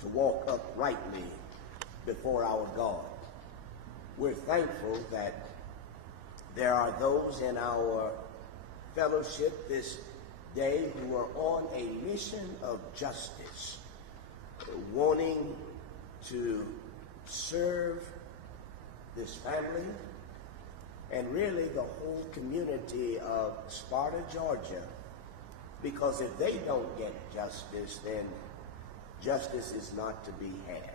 to walk uprightly before our God. We're thankful that there are those in our fellowship this day who are on a mission of justice, wanting to serve this family and really the whole community of Sparta, Georgia, because if they don't get justice, then justice is not to be had.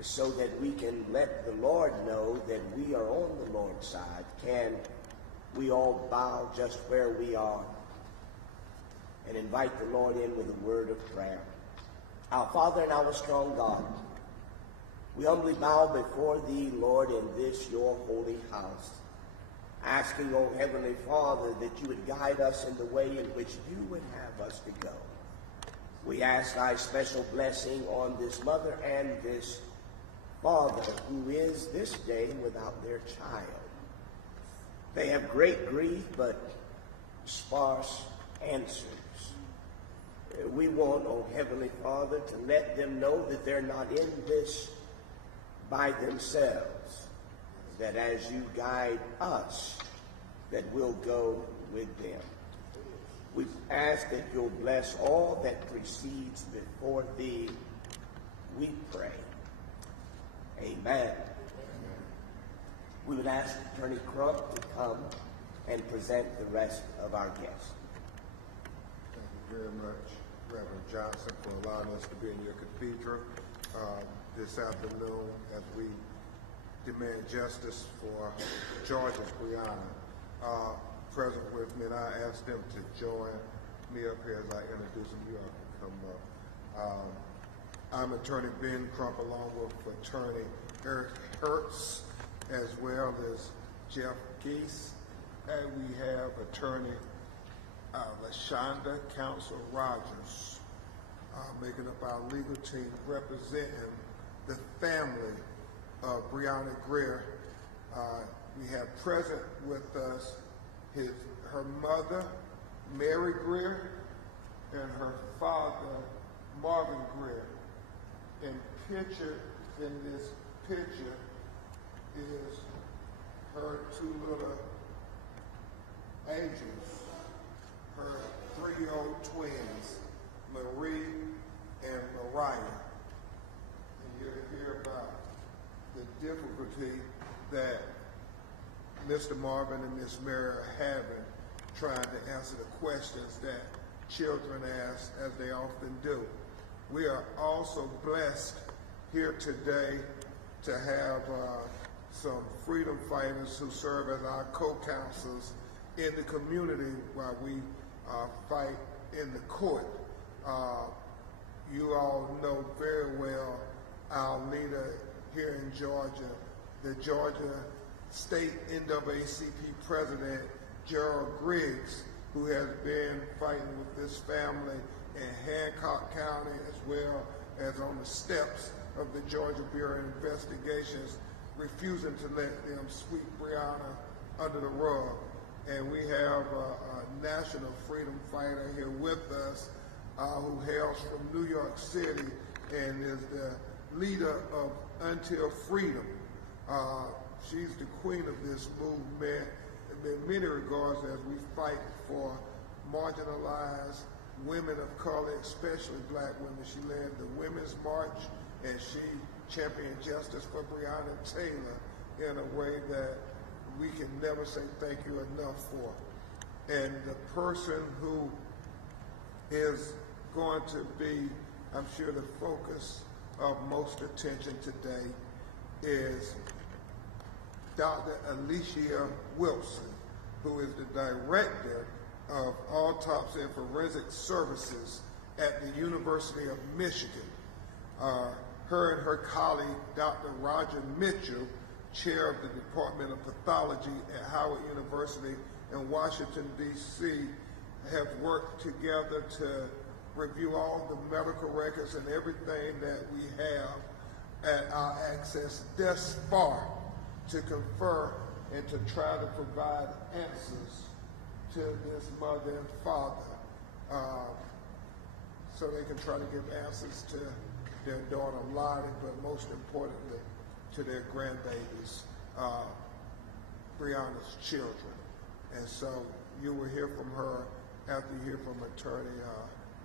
So that we can let the Lord know that we are on the Lord's side. Can we all bow just where we are and invite the Lord in with a word of prayer? Our Father and our strong God, we humbly bow before Thee, Lord, in this your holy house, asking, O Heavenly Father, that you would guide us in the way in which you would have us to go. We ask Thy special blessing on this mother and this father who is this day without their child. They have great grief, but sparse answers. We want, O Heavenly Father, to let them know that they're not in this by themselves, that as you guide us, that we'll go with them. We ask that you'll bless all that precedes before Thee, we pray. Amen. We would ask Attorney Crump to come and present the rest of our guests. Thank you very much, Reverend Johnson, for allowing us to be in your cathedral this afternoon as we demand justice for Georgia's Briana. Present with me, and I asked them to join me up here as I introduce them. You all can come up. I'm Attorney Ben Crump, along with Attorney Eric Hertz, as well as Jeff Geese, and we have Attorney LaShonda Counsel Rogers, making up our legal team, representing the family of Brianna Grier. We have present with us her mother, Mary Grier, and her father, Marvin Grier. And pictured in this picture is her two little angels, her 3-year-old twins, Marie and Mariah. And you'll hear about the difficulty that Mr. Marvin and Miss Mary are having trying to answer the questions that children ask, as they often do. We are also blessed here today to have some freedom fighters who serve as our co-counsels in the community while we fight in the court. You all know very well our leader here in Georgia, the Georgia State NAACP President, Gerald Griggs, who has been fighting with this family in Hancock County as well as on the steps of the Georgia Bureau of Investigations, refusing to let them sweep Brianna under the rug. And we have a national freedom fighter here with us who hails from New York City and is the leader of Until Freedom. She's the queen of this movement in many regards as we fight for marginalized women of color, especially black women. She led the Women's March, and she championed justice for Breonna Taylor in a way that we can never say thank you enough for. And the person who is going to be, I'm sure, the focus of most attention today is Dr. Alicia Wilson, who is the director of Autopsy and Forensic Services at the University of Michigan. Her and her colleague, Dr. Roger Mitchell, chair of the Department of Pathology at Howard University in Washington, D.C., have worked together to review all the medical records and everything that we have at our access thus far to confer and to try to provide answers to this mother and father so they can try to give answers to their daughter Lottie, but most importantly to their grandbabies, Brianna's children. And so you will hear from her after you hear from Attorney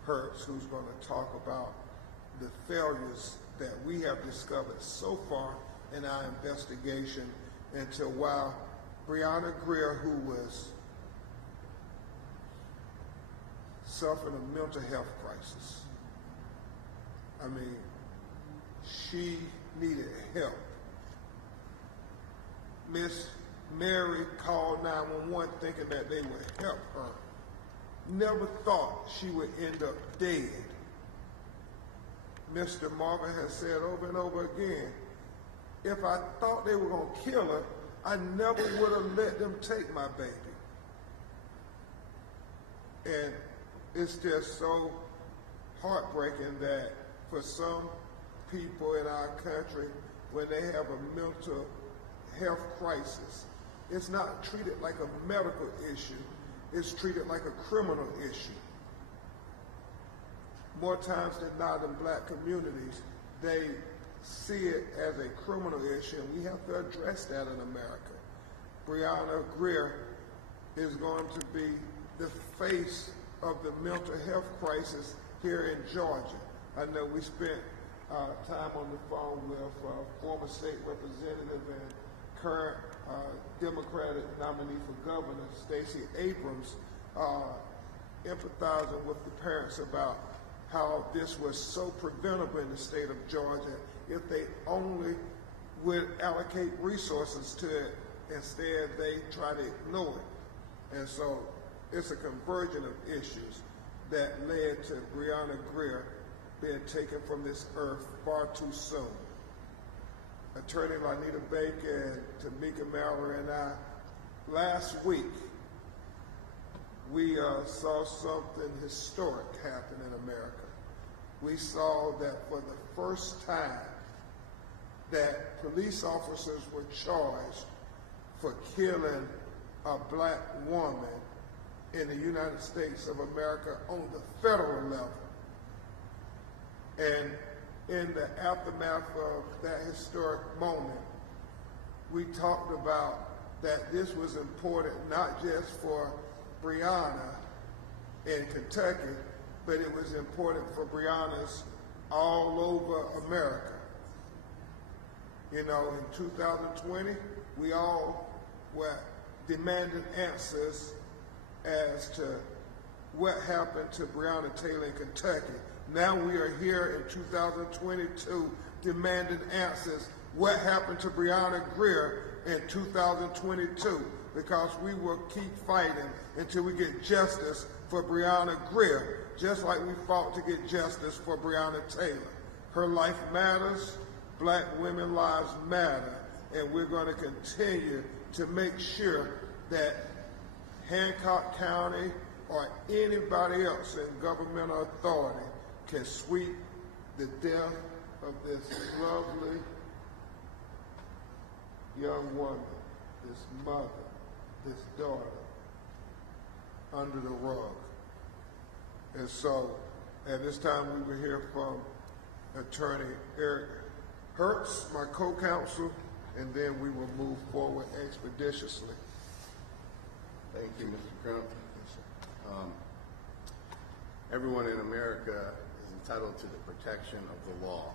Hertz, who's going to talk about the failures that we have discovered so far in our investigation into why Brianna Grier, who was suffering a mental health crisis, I mean, she needed help. Miss Mary called 911 thinking that they would help her. Never thought she would end up dead. Mr. Marvin has said over and over again, if I thought they were going to kill her, I never would have let them take my baby. And it's just so heartbreaking that for some people in our country, when they have a mental health crisis, it's not treated like a medical issue, it's treated like a criminal issue. More times than not in black communities, they see it as a criminal issue, and we have to address that in America. Brianna Grier is going to be the face of the mental health crisis here in Georgia. I know we spent time on the phone with former state representative and current Democratic nominee for governor, Stacey Abrams, empathizing with the parents about how this was so preventable in the state of Georgia if they only would allocate resources to it. Instead, they try to ignore it. And so it's a convergence of issues that led to Brianna Grier being taken from this earth far too soon. Attorney Lanita Baker and Tamika Mallory and I, last week, we saw something historic happen in America. We saw that for the first time that police officers were charged for killing a black woman in the United States of America on the federal level. And in the aftermath of that historic moment, we talked about that this was important not just for Brianna in Kentucky, but it was important for Briannas all over America. You know, in 2020, we all were demanding answers as to what happened to Breonna Taylor in Kentucky. Now we are here in 2022 demanding answers what happened to Brianna Grier in 2022, because we will keep fighting until we get justice for Brianna Grier, just like we fought to get justice for Breonna Taylor. Her life matters, black women's lives matter, and we're going to continue to make sure that Hancock County or anybody else in governmental authority can sweep the death of this lovely young woman, this mother, this daughter, under the rug. And so, at this time, we will hear from Attorney Eric Hertz, my co-counsel, and then we will move forward expeditiously. Thank you, Mr. Crump. Everyone in America is entitled to the protection of the law.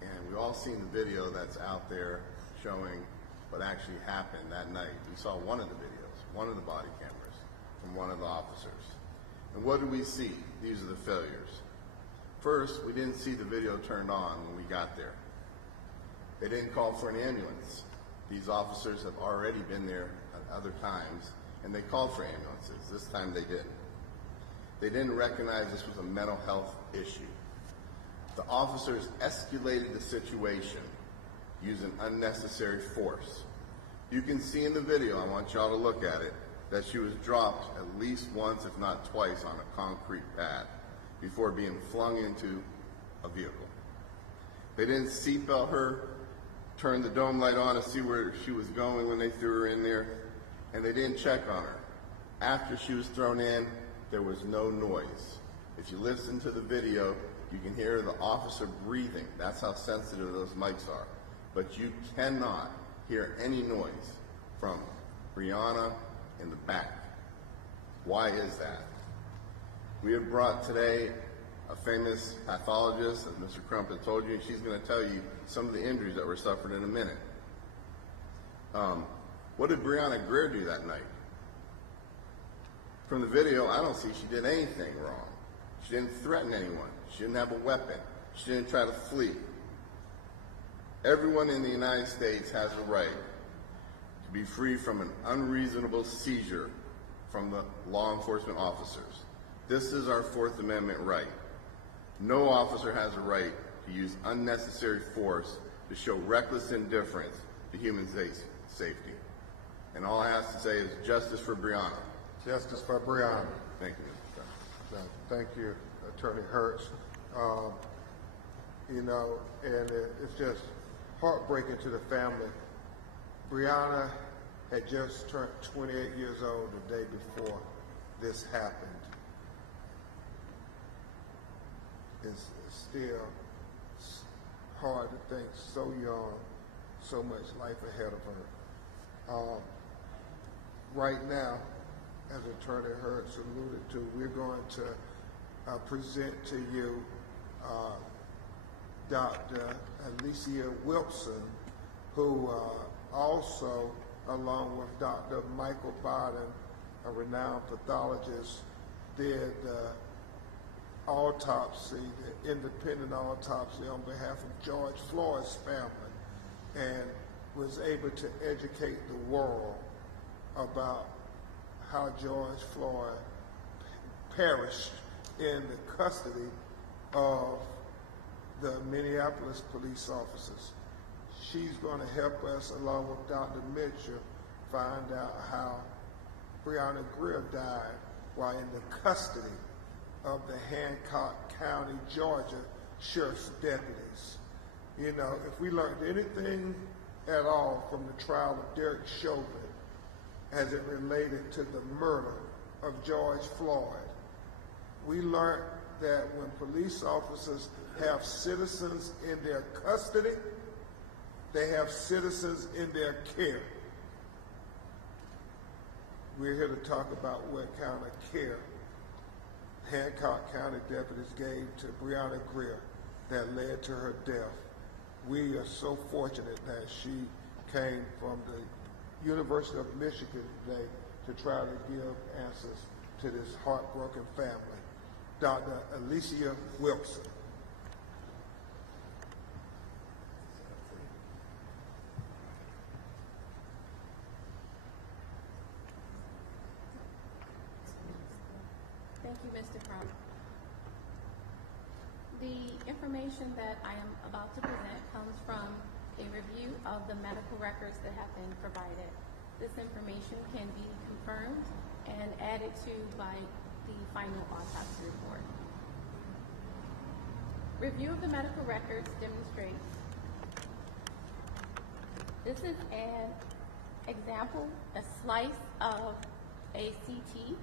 And we've all seen the video that's out there showing what actually happened that night. We saw one of the videos, one of the body cameras from one of the officers. And what did we see? These are the failures. First, we didn't see the video turned on when we got there. They didn't call for an ambulance. These officers have already been there at other times, and they called for ambulances. This time they didn't. They didn't recognize this was a mental health issue. The officers escalated the situation using unnecessary force. You can see in the video, I want y'all to look at it, that she was dropped at least once, if not twice, on a concrete pad before being flung into a vehicle. They didn't seatbelt her, turn the dome light on to see where she was going when they threw her in there, and they didn't check on her. After she was thrown in, there was no noise. If you listen to the video, You can hear the officer breathing. That's how sensitive those mics are. But you cannot hear any noise from Briana in the back. Why is that? We have brought today a famous pathologist, as Mr. Crump has told you, and she's going to tell you some of the injuries that were suffered in a minute. What did Brianna Grier do that night? From the video, I don't see she did anything wrong. She didn't threaten anyone. She didn't have a weapon. She didn't try to flee. Everyone in the United States has a right to be free from an unreasonable seizure from the law enforcement officers. This is our Fourth Amendment right. No officer has a right to use unnecessary force to show reckless indifference to human safety. And all I have to say is justice for Briana. Justice for Briana. Thank you, Mr. President. Thank you, Attorney Hertz. You know, and it's just heartbreaking to the family. Briana had just turned 28 years old the day before this happened. It's still hard to think, so young, so much life ahead of her. Right now, as Attorney Hertz alluded to, we're going to present to you Dr. Alicia Wilson, who also, along with Dr. Michael Biden, a renowned pathologist, did the autopsy, the independent autopsy on behalf of George Floyd's family, and was able to educate the world about how George Floyd perished in the custody of the Minneapolis police officers. She's going to help us, along with Dr. Mitchell, find out how Brianna Grier died while in the custody of the Hancock County, Georgia Sheriff's deputies. You know, if we learned anything at all from the trial of Derek Chauvin as it related to the murder of George Floyd, we learned that when police officers have citizens in their custody, they have citizens in their care. We're here to talk about what kind of care Hancock County deputies gave to Brianna Grier that led to her death. We are so fortunate that she came from the University of Michigan today to try to give answers to this heartbroken family. Dr. Alicia Wilson. Thank you, Mr. Crump. The information that I am about to present comes from a review of the medical records that have been provided. This information can be confirmed and added to by the final autopsy report. Review of the medical records demonstrates this is an example, a slice of a CT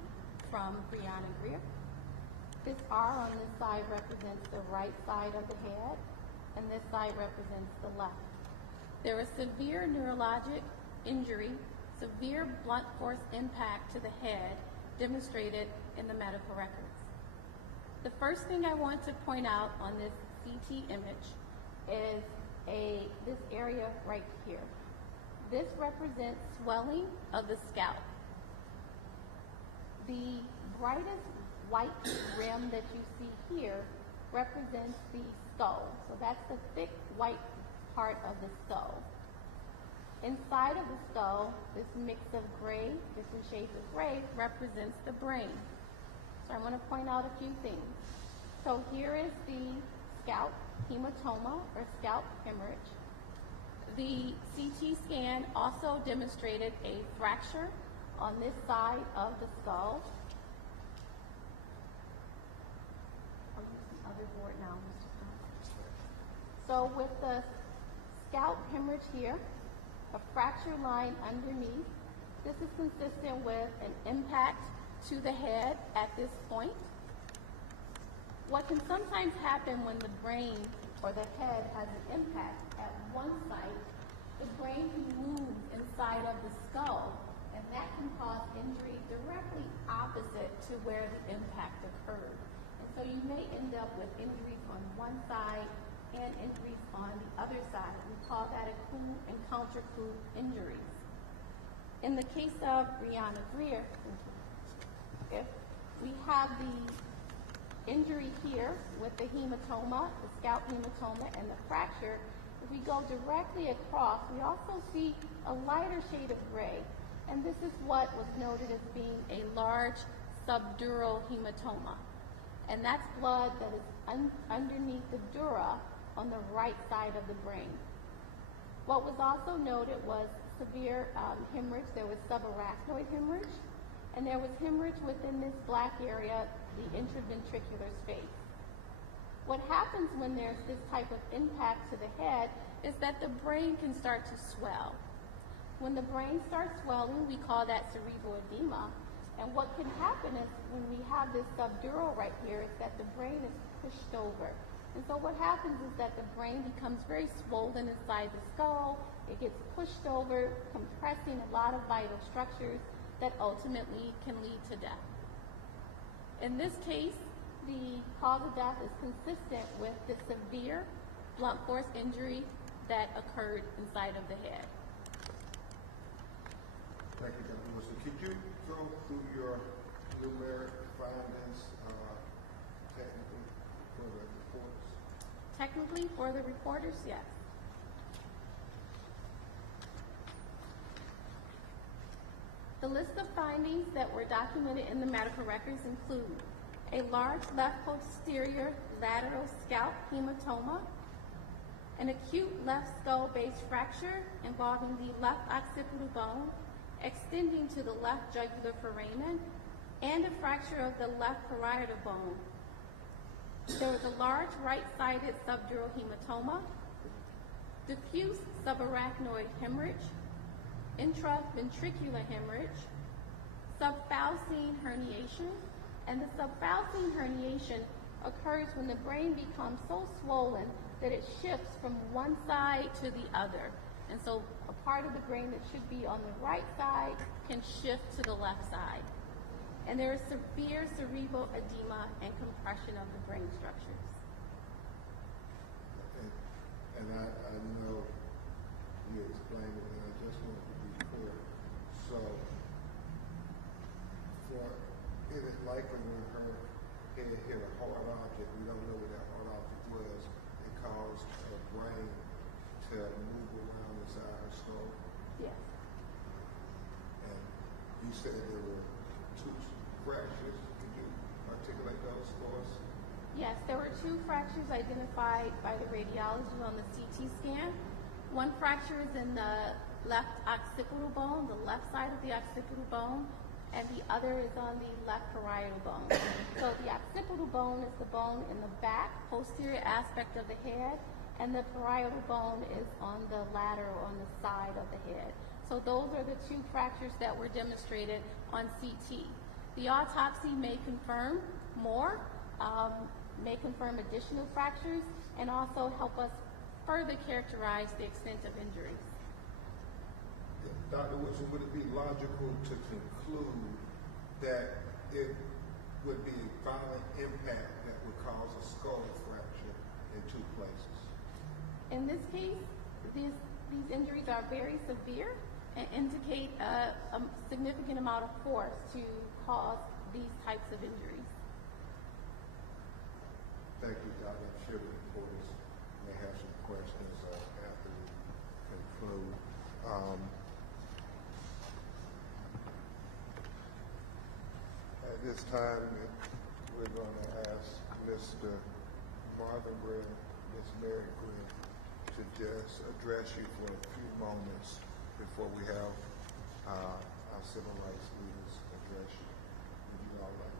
from Brianna Grier. This R on this side represents the right side of the head, and this side represents the left. There is severe neurologic injury, severe blunt force impact to the head demonstrated in the medical records. The first thing I want to point out on this CT image is this area right here. This represents swelling of the scalp. The brightest white rim that you see here represents the skull. So that's the thick white part of the skull. Inside of the skull, this mix of gray, different shades of gray, represents the brain. So I want to point out a few things. So here is the scalp hematoma or scalp hemorrhage. The CT scan also demonstrated a fracture on this side of the skull. I'll use the other board now, Mr. Crump. So with the scalp hemorrhage here, a fracture line underneath, this is consistent with an impact to the head at this point. What can sometimes happen when the brain or the head has an impact at one site, the brain can move inside of the skull, and that can cause injury directly opposite to where the impact occurred. And so you may end up with injuries on one side and injuries on the other side. We call that a coup and counter-coup injuries. In the case of Brianna Grier, if we have the injury here with the hematoma, the scalp hematoma, and the fracture, if we go directly across, we also see a lighter shade of gray. And this is what was noted as being a large subdural hematoma. And that's blood that is underneath the dura on the right side of the brain. What was also noted was severe hemorrhage. There was subarachnoid hemorrhage, and there was hemorrhage within this black area, the intraventricular space. What happens when there's this type of impact to the head is that the brain can start to swell. When the brain starts swelling, we call that cerebral edema. And what can happen is when we have this subdural right here is that the brain is pushed over. And so what happens is that the brain becomes very swollen inside the skull. It gets pushed over, compressing a lot of vital structures that ultimately can lead to death. In this case, the cause of death is consistent with the severe blunt force injury that occurred inside of the head. Thank you, Dr. Wilson. Could you go through your numeric findings technically for the reports? Technically, for the reporters, yes. The list of findings that were documented in the medical records include a large left posterior lateral scalp hematoma, an acute left skull base fracture involving the left occipital bone extending to the left jugular foramen, and a fracture of the left parietal bone. There was a large right-sided subdural hematoma, diffuse subarachnoid hemorrhage, intraventricular hemorrhage, subfalce herniation, and the subfalce herniation occurs when the brain becomes so swollen that it shifts from one side to the other. And so a part of the brain that should be on the right side can shift to the left side. And there is severe cerebral edema and compression of the brain structures. And I know you explained it, and I just want to be clear. So, it is likely when her head hit a hard object, we don't know what that hard object was, it caused her brain to move around inside her skull. Yes. And you said there were 2 fractures. Could you articulate those for us? Yes, there were 2 fractures identified by the radiology on the CT scan. One fracture is in the left occipital bone, the left side of the occipital bone, and the other is on the left parietal bone. So the occipital bone is the bone in the back, posterior aspect of the head, and the parietal bone is on the lateral, on the side of the head. So those are the 2 fractures that were demonstrated on CT. The autopsy may confirm more, may confirm additional fractures, and also help us further characterize the extent of injuries. Dr. Wilson, would it be logical to conclude that it would be a violent impact that would cause a skull fracture in 2 places? In this case, these injuries are very severe and indicate a significant amount of force to cause these types of injuries. Thank you, Dr. I'm sure the reporters may have some questions after we conclude. At this time, we're going to ask Mr. Marvin Grier, Ms. Mary Grier, to just address you for a few moments before we have our civil rights leaders address you. Would you all like that?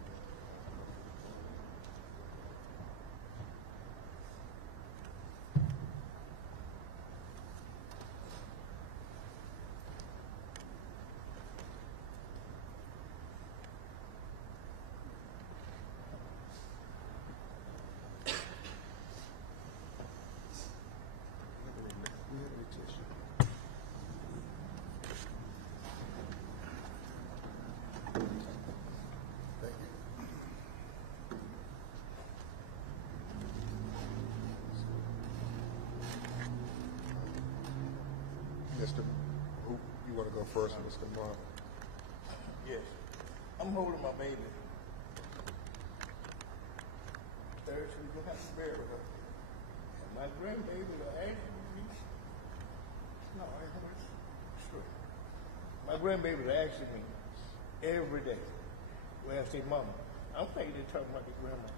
Mr. Who you want to go first, Mr. Mark? Yes. I'm holding my baby. Third, we're going to have to bury her. And my grandbaby will actually be... No, I ain't heard it straight. My grandbaby will actually me every day. Where I say, Mama, I'm thinking they're talking about the grandma.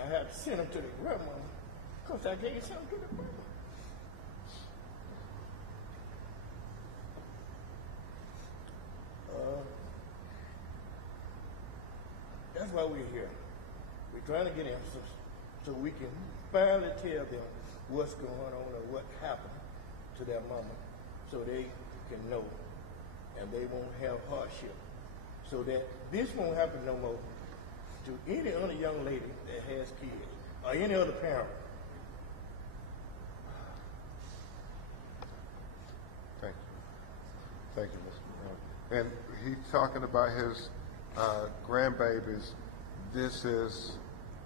And I have to send them to the grandma because I can't send them to the grandma. That's why we're here. We're trying to get answers so we can finally tell them what's going on or what happened to their mama so they can know and they won't have hardship. So that this won't happen no more to any other young lady that has kids or any other parent. Thank you. Thank you, Mr. Brown. And he's talking about his grandbabies. This is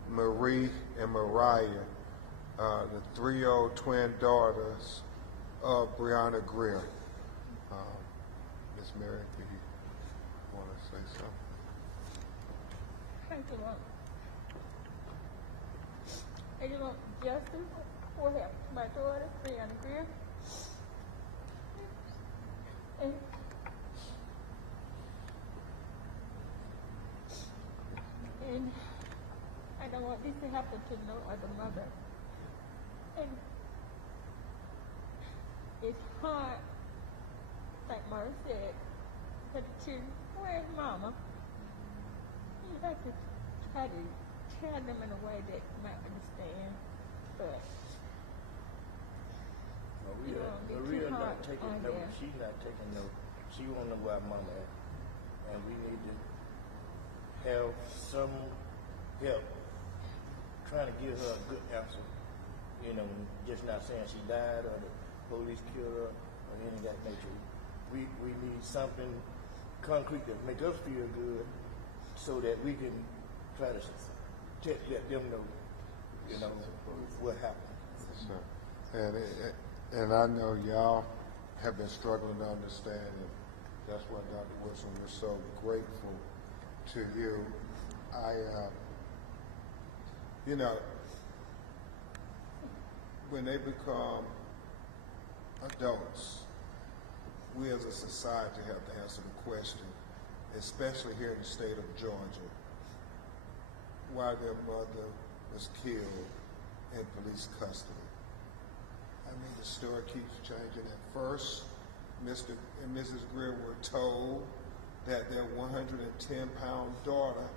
Marie and Mariah, the 3-year-old twin daughters of Brianna Grier. Ms. Mary, do you want to say something? Thank you, Mom. I just want justice for him, my daughter, Brianna Grier. And I don't want this to happen to no other mother. And it's hard, like Mara said, for the children, where's Mama? You have to try to tell them in a way that they might understand, but Maria not taking note. She's not taking note. She won't know where Mama at. And we need to have some help trying to give her a good answer. You know, just not saying she died or the police killed her or anything of that nature. We need something concrete that make us feel good so that we can try to let them know, you know, what happened. Yes, sir. And I know y'all have been struggling to understand, and that's why, Dr. Wilson, we're so grateful to you. You know, when they become adults, we as a society have to answer the question, especially here in the state of Georgia, why their mother was killed in police custody. I mean, the story keeps changing. At first, Mr. and Mrs. Grier were told that their 110-pound daughter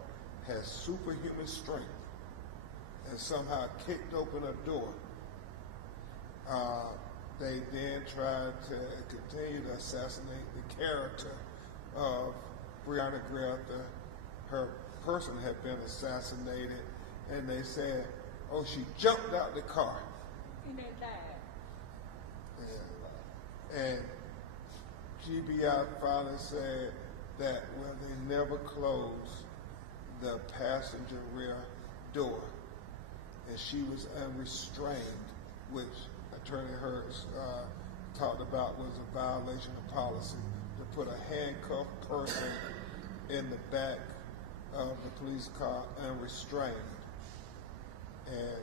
has superhuman strength and somehow kicked open a door. They then tried to continue to assassinate the character of Brianna Grier after her person had been assassinated, and they said, oh, she jumped out the car. and they died. And GBI finally said that, well, they never closed the passenger rear door, and she was unrestrained, which Attorney Hurts talked about was a violation of policy to put a handcuffed person in the back of the police car unrestrained. And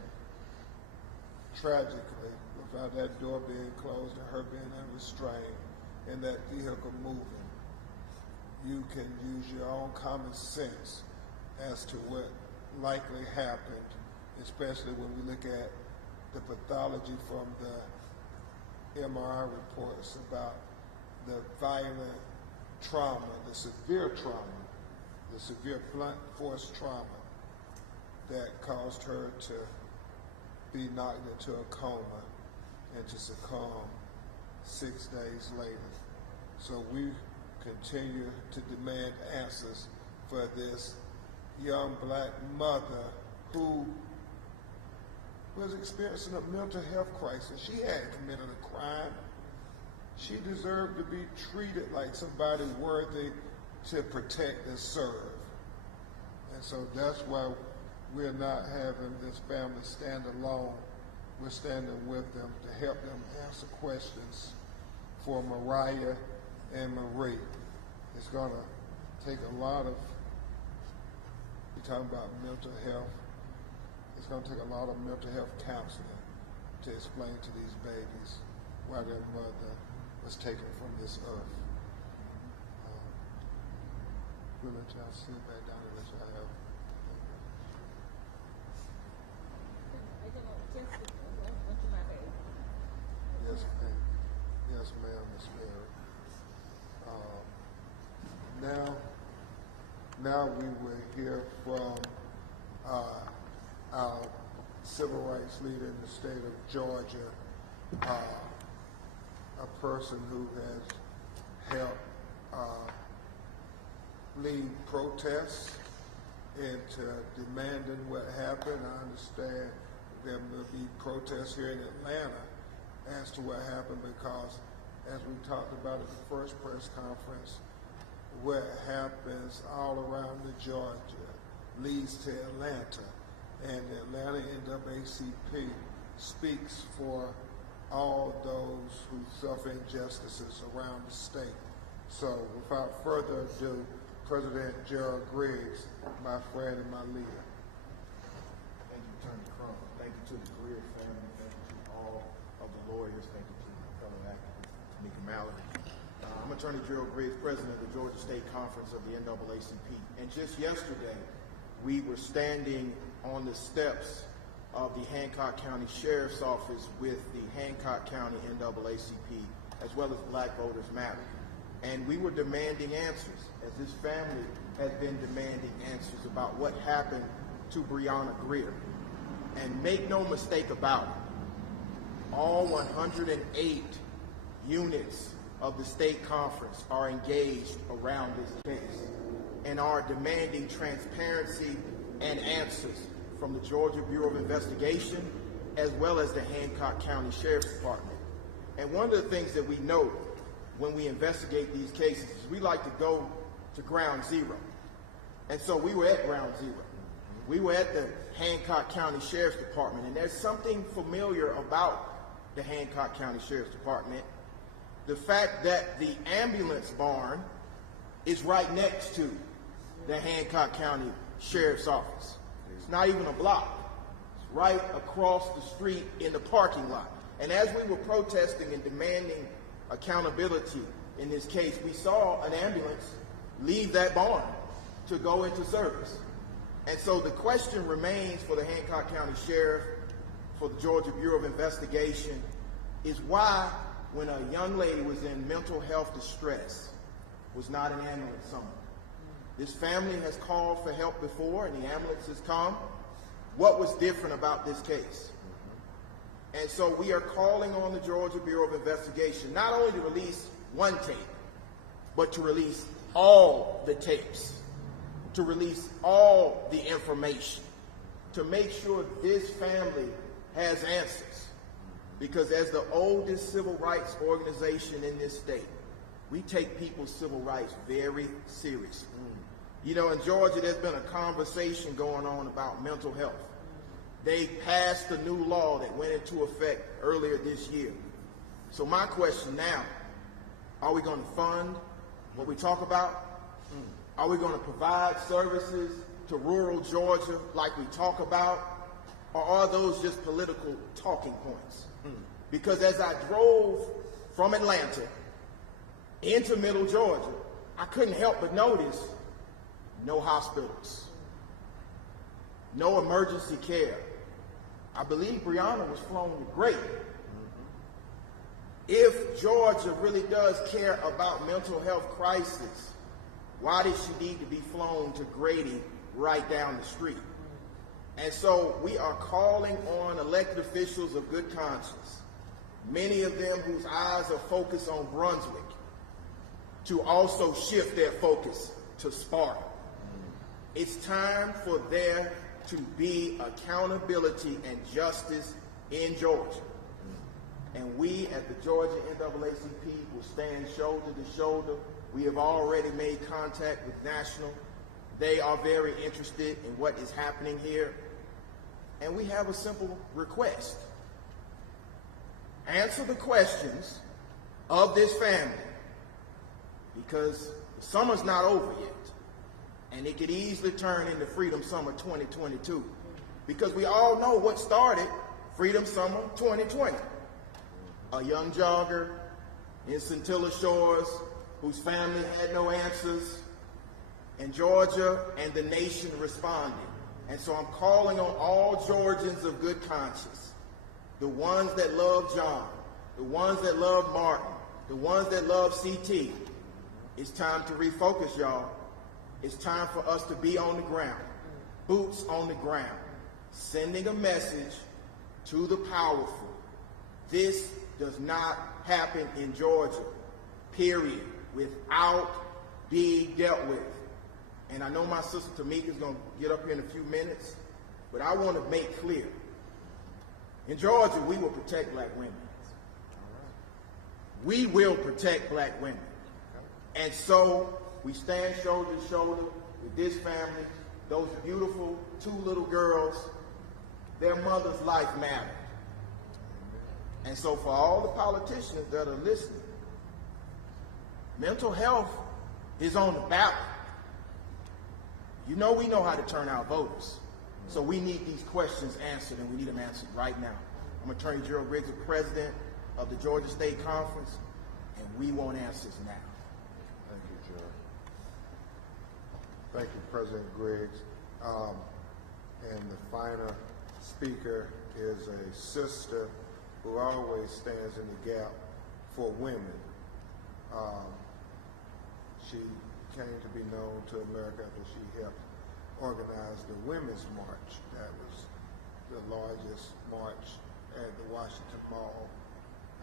tragically, without that door being closed and her being unrestrained and that vehicle moving, you can use your own common sense as to what likely happened, especially when we look at the pathology from the MRI reports about the violent trauma, the severe blunt force trauma that caused her to be knocked into a coma and to succumb 6 days later. So we continue to demand answers for this young black mother who was experiencing a mental health crisis. She hadn't committed a crime. She deserved to be treated like somebody worthy to protect and serve. And so that's why we're not having this family stand alone. We're standing with them to help them answer questions for Mariah and Marie. It's going to take a lot of, you're talking about mental health, it's going to take a lot of mental health counseling to explain to these babies why their mother was taken from this earth. We'll let y'all sit back down and let y'all have. Yes, ma'am. Yes, ma'am, Miss Mary. Now we will hear from our civil rights leader in the state of Georgia, a person who has helped lead protests into demanding what happened. I understand there will be protests here in Atlanta as to what happened because, as we talked about at the first press conference, what happens all around Georgia leads to Atlanta, and the Atlanta NAACP speaks for all those who suffer injustices around the state. So without further ado, President Gerald Griggs, my friend and my leader. Thank you, Attorney Crump. Thank you to the Grier family. Thank you to all of the lawyers. Thank you to my fellow activist, Tamika Mallory. I'm Attorney Gerald Griggs, President of the Georgia State Conference of the NAACP. And just yesterday, we were standing on the steps of the Hancock County Sheriff's Office with the Hancock County NAACP, as well as Black Voters Matter. And we were demanding answers, as this family has been demanding answers about what happened to Brianna Grier. And make no mistake about it, all 108 units of the state conference are engaged around this case and are demanding transparency and answers from the Georgia Bureau of Investigation as well as the Hancock County Sheriff's Department. And one of the things that we know when we investigate these cases is we like to go to ground zero. And so we were at ground zero. We were at the Hancock County Sheriff's Department, and there's something familiar about the Hancock County Sheriff's Department. The fact that the ambulance barn is right next to the Hancock County Sheriff's Office. It's not even a block. It's right across the street in the parking lot. And as we were protesting and demanding accountability in this case, we saw an ambulance leave that barn to go into service. And so the question remains for the Hancock County Sheriff, for the Georgia Bureau of Investigation, is why, when a young lady was in mental health distress, was not an ambulance summoned. This family has called for help before, and the ambulance has come. What was different about this case? And so we are calling on the Georgia Bureau of Investigation not only to release one tape, but to release all the tapes, to release all the information, to make sure this family has answers. Because as the oldest civil rights organization in this state, we take people's civil rights very seriously. You know, in Georgia, there's been a conversation going on about mental health. They passed a new law that went into effect earlier this year. So my question now, are we going to fund what we talk about? Are we going to provide services to rural Georgia like we talk about? Or are those just political talking points? Because as I drove from Atlanta into Middle Georgia, I couldn't help but notice no hospitals, no emergency care. I believe Briana was flown to Grady. If Georgia really does care about mental health crisis, why did she need to be flown to Grady right down the street? And so we are calling on elected officials of good conscience, many of them whose eyes are focused on Brunswick, to also shift their focus to Sparta. It's time for there to be accountability and justice in Georgia. And we at the Georgia NAACP will stand shoulder to shoulder. We have already made contact with National. They are very interested in what is happening here. And we have a simple request. Answer the questions of this family, because the summer's not over yet, and it could easily turn into Freedom Summer 2022, because we all know what started Freedom Summer 2020. A young jogger in Scintilla Shores whose family had no answers, and Georgia and the nation responded. And so I'm calling on all Georgians of good conscience, the ones that love John, the ones that love Martin, the ones that love CT. It's time to refocus, y'all. It's time for us to be on the ground, boots on the ground, sending a message to the powerful. This does not happen in Georgia, period, without being dealt with. And I know my sister Tamika is going to get up here in a few minutes, but I want to make clear, in Georgia, we will protect black women. We will protect black women. And so we stand shoulder to shoulder with this family, those beautiful 2 little girls. Their mother's life mattered. And so for all the politicians that are listening, mental health is on the ballot. You know we know how to turn out voters. So we need these questions answered, and we need them answered right now. I'm Attorney Gerald Griggs, the president of the Georgia State Conference, and we want answers now. Thank you, Gerald. Thank you, President Griggs. And the final speaker is a sister who always stands in the gap for women. She came to be known to America after she helped organize the Women's March. That was the largest march at the Washington Mall,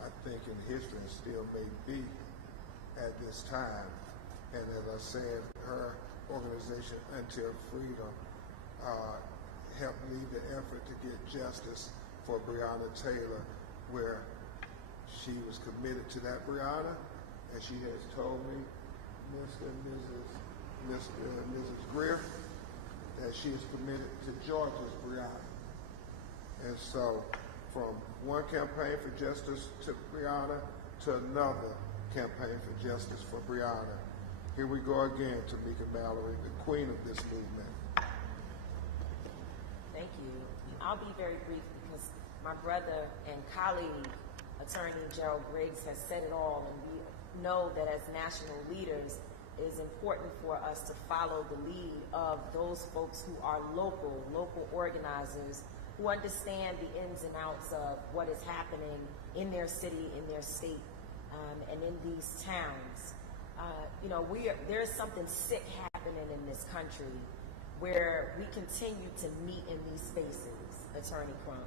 I think, in history, and still may be at this time. And as I said, her organization, Untitled Freedom, helped lead the effort to get justice for Brianna Taylor, where she was committed to that Brianna, and she has told me, Mr. and Mrs. Grier, that she is committed to Georgia's Brianna. And so, from one campaign for justice to Brianna to another campaign for justice for Brianna. Here we go again, Tamika Mallory, the queen of this movement. Thank you. I'll be very brief because my brother and colleague, Attorney Gerald Griggs, has said it all, and we know that as national leaders, it is important for us to follow the lead of those folks who are local organizers who understand the ins and outs of what is happening in their city, in their state, and in these towns. There's something sick happening in this country where we continue to meet in these spaces, Attorney Crump.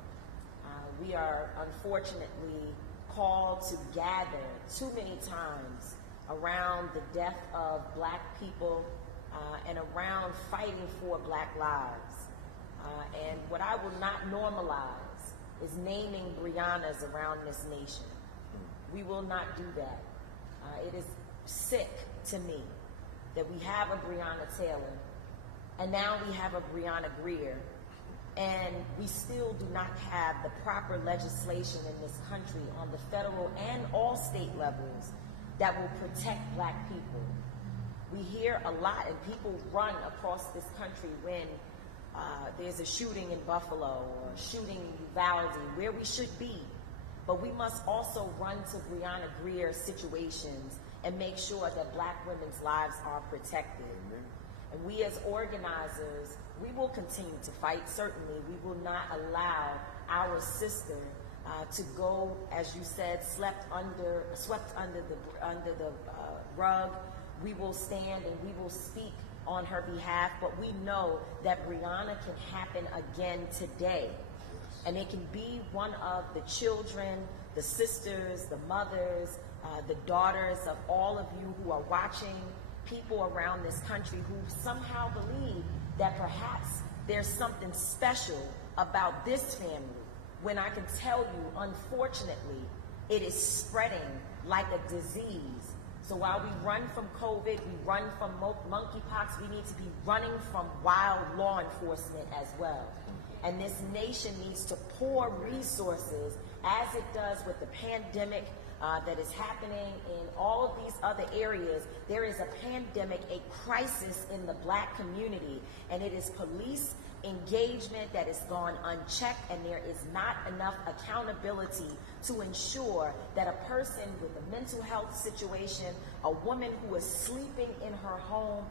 We are unfortunately called to gather too many times around the death of black people and around fighting for black lives. And what I will not normalize is naming Briannas around this nation. We will not do that. It is sick to me that we have a Brianna Taylor, and now we have a Brianna Grier, and we still do not have the proper legislation in this country on the federal and all state levels that will protect black people. We hear a lot, and people run across this country when there's a shooting in Buffalo or a shooting in Uvalde, where we should be. But we must also run to Brianna Grier situations and make sure that black women's lives are protected. Amen. And we as organizers, we will continue to fight. Certainly, we will not allow our sister to go, as you said, swept under the rug. We will stand and we will speak on her behalf, but we know that Brianna can happen again today. And it can be one of the children, the sisters, the mothers, the daughters of all of you who are watching, people around this country who somehow believe that perhaps there's something special about this family, when I can tell you, unfortunately, it is spreading like a disease. So while we run from COVID, we run from monkeypox, we need to be running from wild law enforcement as well. And this nation needs to pour resources as it does with the pandemic that is happening in all of these other areas, there is a pandemic, a crisis in the Black community, and it is police engagement that is gone unchecked, and there is not enough accountability to ensure that a person with a mental health situation, a woman who is sleeping in her home,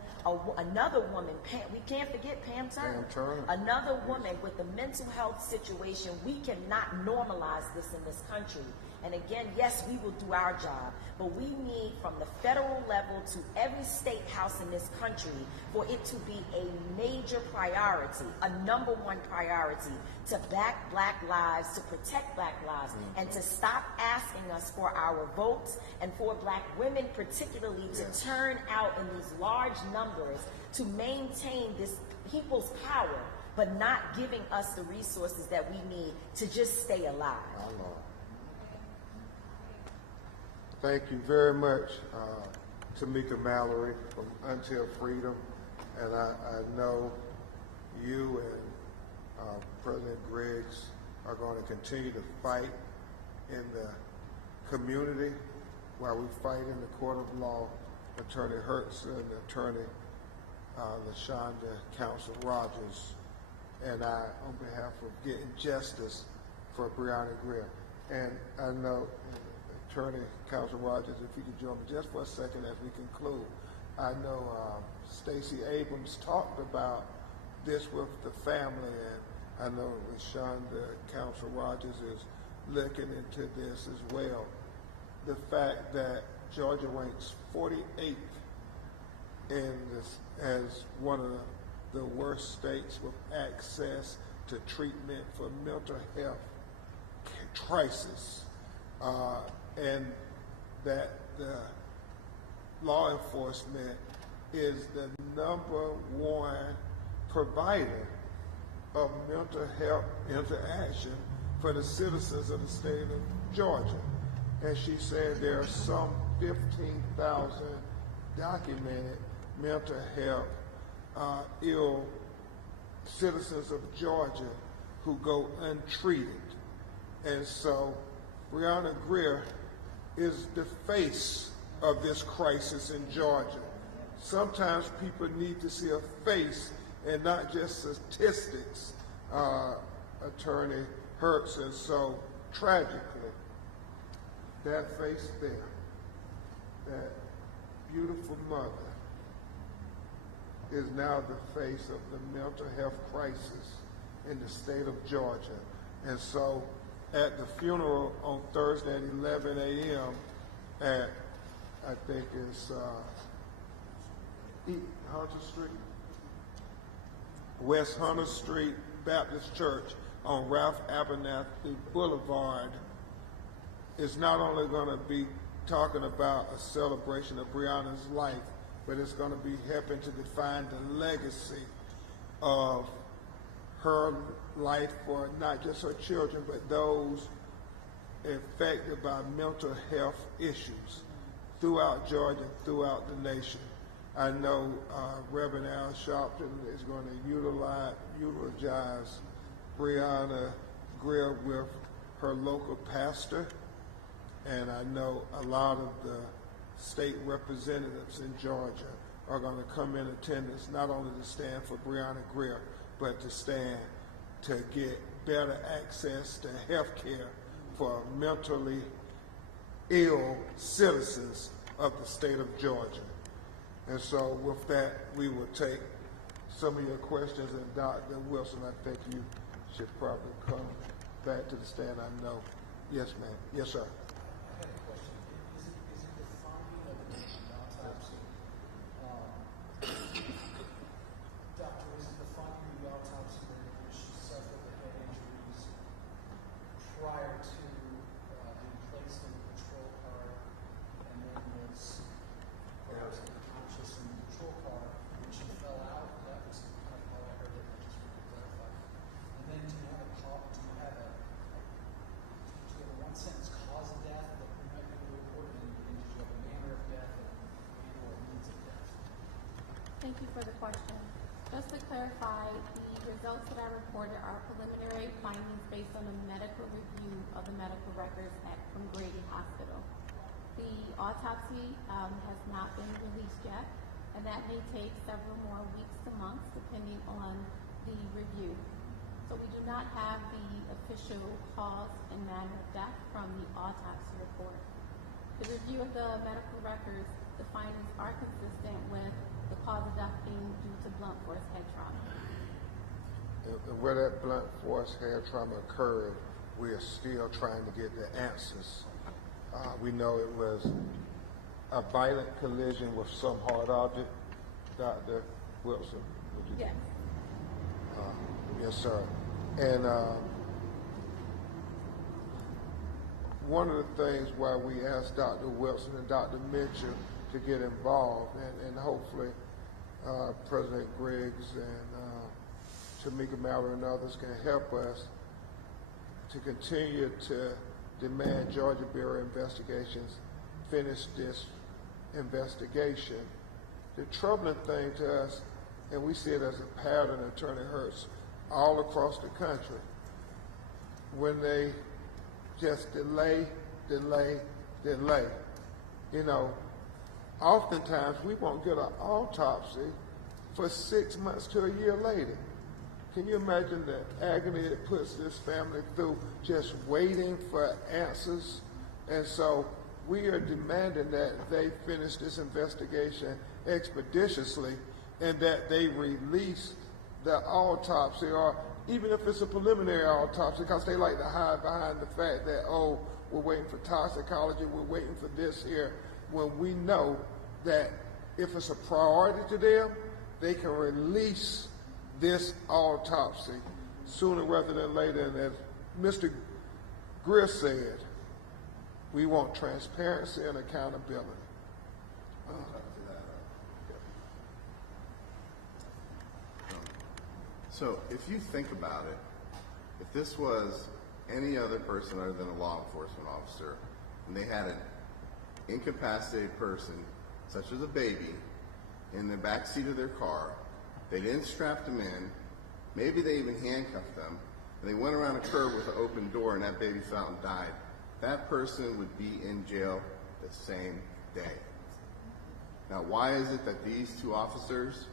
another woman, we can't forget Pam Turner, another woman with a mental health situation. We cannot normalize this in this country. And again, yes, we will do our job, but we need from the federal level to every state house in this country for it to be a major priority, a number one priority, to back Black lives, to protect Black lives, and to stop asking us for our votes, and for Black women particularly to turn out in these large numbers to maintain this people's power, but not giving us the resources that we need to just stay alive. Thank you very much, Tamika Mallory from Until Freedom. And I know you and President Griggs are going to continue to fight in the community while we fight in the court of law. Attorney Hertz and Attorney LaShonda Counsel Rogers, and I, on behalf of getting justice for Brianna Grier. And I know Attorney Counsel Rogers, if you could join me just for a second as we conclude. I know Stacey Abrams talked about this with the family, and I know LaShonda Counsel Rogers is looking into this as well. The fact that Georgia ranks 48th in this as one of the worst states with access to treatment for mental health crisis, and that the law enforcement is the #1 provider of mental health interaction for the citizens of the state of Georgia. And she said there are some 15,000 documented mental health ill citizens of Georgia who go untreated. And so Brianna Grier is the face of this crisis in Georgia. Sometimes people need to see a face and not just statistics, Attorney Hertz. And so tragically, that face there, that beautiful mother, is now the face of the mental health crisis in the state of Georgia. And so at the funeral on Thursday at 11 a.m. at, I think it's Hunter Street, West Hunter Street Baptist Church on Ralph Abernathy Boulevard, is not only going to be talking about a celebration of Brianna's life, but it's going to be helping to define the legacy of her life for not just her children, but those affected by mental health issues throughout Georgia, throughout the nation. I know Reverend Al Sharpton is going to eulogize Brianna Grier with her local pastor, and I know a lot of the state representatives in Georgia are going to come in attendance, not only to stand for Brianna Grier, but to stand to get better access to health care for mentally ill citizens of the state of Georgia. And so with that, we will take some of your questions, and Dr. Wilson, I think you should probably come back to the stand. I know. Yes, ma'am. Yes, sir. I had a question. Is it the finding of the autopsy? Doctor, is it the finding of the autopsy that she suffered the head injuries prior to being placed in the patrol car, and then was perhaps unconscious in the patrol car when she fell out? That was kind of how I heard it. I just wanted to clarify. And then do you have a one-sentence cause of death that we might be able to report, and did you have a manner of death and or means of death? Thank you for the question. Just to clarify, the results that I reported are preliminary findings based on a medical review of the medical records from Grady Hospital. The autopsy has not been released yet, and that may take several more weeks to months depending on the review. So we do not have the official cause and manner of death from the autopsy report. The review of the medical records, the findings are consistent with the cause of death being due to blunt force head trauma. And where that blunt force head trauma occurred, we are still trying to get the answers. We know it was a violent collision with some hard object. Dr. Wilson, would you? Yes. Yes, sir. And one of the things why we asked Dr. Wilson and Dr. Mitchell to get involved, and hopefully President Griggs and Tamika Mallory and others can help us to continue to demand Georgia Bureau of Investigations finish this investigation. The troubling thing to us, and we see it as a pattern, Attorney Hurts, all across the country, when they just delay. You know, oftentimes we won't get an autopsy for 6 months to a year later. Can you imagine the agony it puts this family through just waiting for answers? And so we are demanding that they finish this investigation expeditiously and that they release the autopsy, or even if it's a preliminary autopsy, because they like to hide behind the fact that, oh, we're waiting for toxicology, we're waiting for this here, when we know that if it's a priority to them, they can release this autopsy sooner rather than later. And as Mr. Grier said, we want transparency and accountability. So if you think about it, if this was any other person other than a law enforcement officer, and they had an incapacitated person, such as a baby, in the back seat of their car, they didn't strap them in, maybe they even handcuffed them, and they went around a curve with an open door and that baby fell out and died, that person would be in jail the same day. Now, why is it that these two officers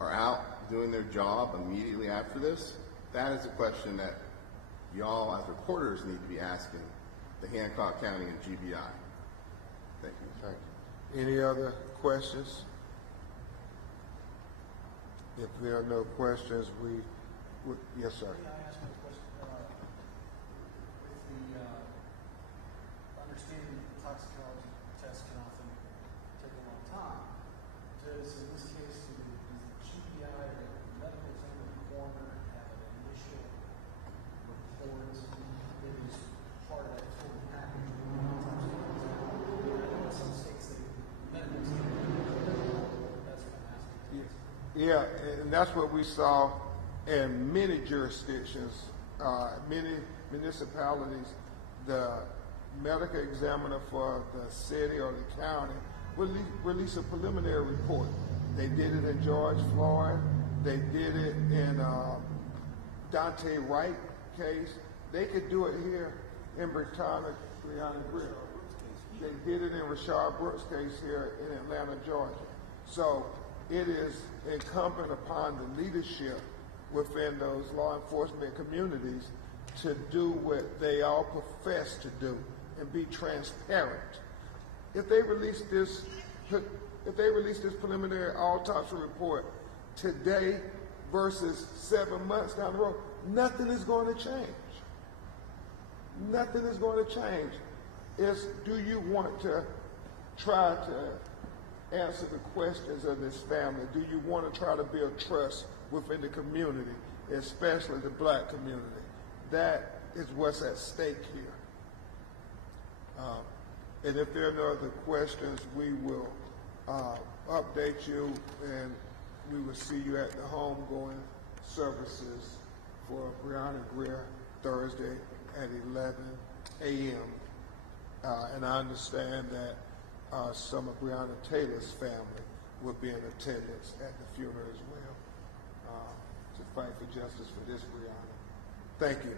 are out doing their job immediately after this? That is a question that y'all as reporters need to be asking the Hancock County and GBI. Thank you. Thank you. Any other questions? If there are no questions, yes, sir. May I ask a question? With the understanding that toxicology tests can often take a long time, does, in this case, does the GPI or the medical examiner, the coroner, have an initial report that is part of that total package? I know in some states they medical examiner, that's what I'm asking. Yeah, and that's what we saw in many jurisdictions, many municipalities. The medical examiner for the city or the county will release a preliminary report. They did it in George Floyd. They did it in Dante Wright case. They could do it here in Brianna Grier. They did it in Rashard Brooks' case here in Atlanta, Georgia. So it is incumbent upon the leadership within those law enforcement communities to do what they all profess to do and be transparent. If they release this preliminary autopsy report today versus 7 months down the road, nothing is going to change. Nothing is going to change. It's, do you want to try to answer the questions of this family? Do you want to try to build trust within the community, especially the black community? That is what's at stake here. And if there are no other questions, we will update you, and we will see you at the homegoing services for Brianna Grier Thursday at 11 a.m. And I understand that some of Breonna Taylor's family will be in attendance at the funeral as well, to fight for justice for this Brianna. Thank you.